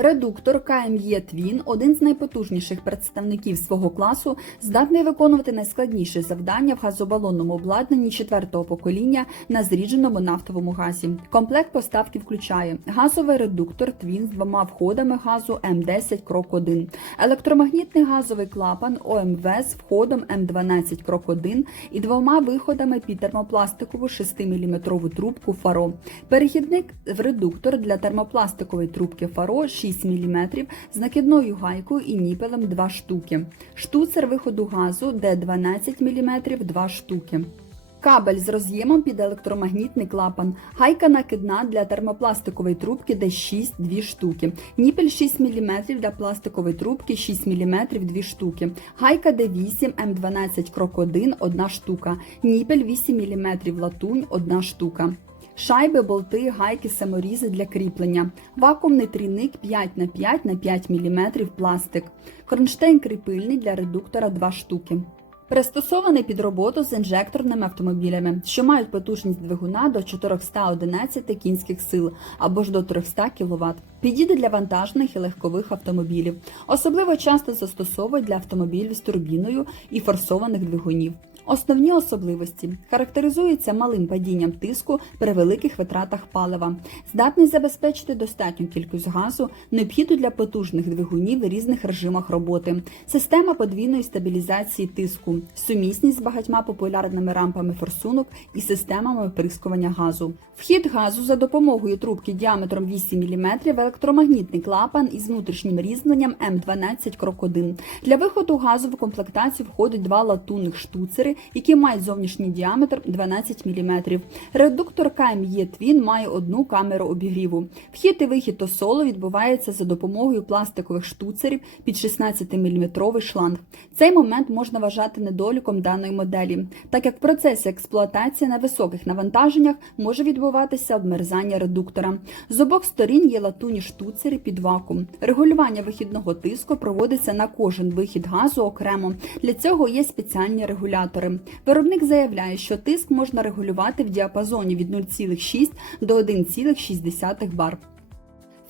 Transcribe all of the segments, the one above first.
Редуктор КМЄ Твін, один з найпотужніших представників свого класу, здатний виконувати найскладніші завдання в газобалонному обладнанні четвертого покоління на зрідженому нафтовому газі. Комплект поставки включає газовий редуктор Твін з двома входами газу М10 крок 1, електромагнітний газовий клапан ОМВ з входом М12 крок 1 і двома виходами під термопластикову 6-мм трубку Фаро. Перехідник в редуктор для термопластикової трубки Фаро 6 мм з накидною гайкою і ніпелем 2 штуки. Штуцер виходу газу Д12 мм 2 штуки. Кабель з роз'ємом під електромагнітний клапан, гайка накидна для термопластикової трубки Д6 2 штуки, ніпель 6 мм для пластикової трубки 6 мм 2 штуки, гайка Д8 М12 крок 1 1 штука, ніпель 8 мм латунь 1 штука. Шайби, болти, гайки, саморізи для кріплення, вакуумний трійник 5 на 5 на 5 мм пластик, кронштейн кріпильний для редуктора 2 штуки. Пристосований під роботу з інжекторними автомобілями, що мають потужність двигуна до 411 кінських сил або ж до 300 кВт. Підійде для вантажних і легкових автомобілів. Особливо часто застосовують для автомобілів з турбіною і форсованих двигунів. Основні особливості характеризуються малим падінням тиску при великих витратах палива, здатний забезпечити достатню кількість газу, необхідну для потужних двигунів в різних режимах роботи, система подвійної стабілізації тиску, сумісність з багатьма популярними рампами форсунок і системами оприскування газу. Вхід газу за допомогою трубки діаметром 8 мм в електромагнітний клапан із внутрішнім різьбленням М12 крок 1. Для виходу газу в комплектацію входять два латунних штуцери, які мають зовнішній діаметр 12 мм. Редуктор КМЄ Твін має одну камеру обігріву. Вхід і вихід тосолу відбувається за допомогою пластикових штуцерів під 16-мм шланг. Цей момент можна вважати недоліком даної моделі, так як в процесі експлуатації на високих навантаженнях може відбуватися обмерзання редуктора. З обох сторін є латуні штуцери під вакуум. Регулювання вихідного тиску проводиться на кожен вихід газу окремо. Для цього є спеціальні регулятори. Виробник заявляє, що тиск можна регулювати в діапазоні від 0,6 до 1,6 бар.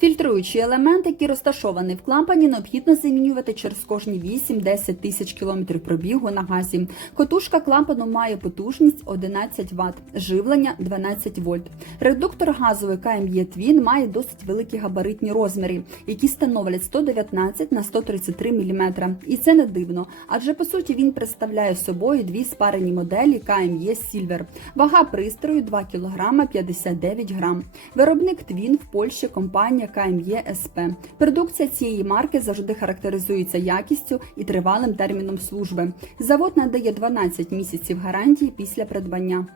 Фільтруючий елемент, який розташований в клапані, необхідно замінювати через кожні 8-10 тисяч кілометрів пробігу на газі. Котушка клапану має потужність 11 Вт, живлення 12 вольт. Редуктор газовий КМЄ Твін має досить великі габаритні розміри, які становлять 119 на 133 мм. І це не дивно, адже по суті він представляє собою дві спарені моделі КМЄ Silver. Вага пристрою 2 кг 59 г. Виробник Твін в Польщі компанія КМЄ СП. Продукція цієї марки завжди характеризується якістю і тривалим терміном служби. Завод надає 12 місяців гарантії після придбання.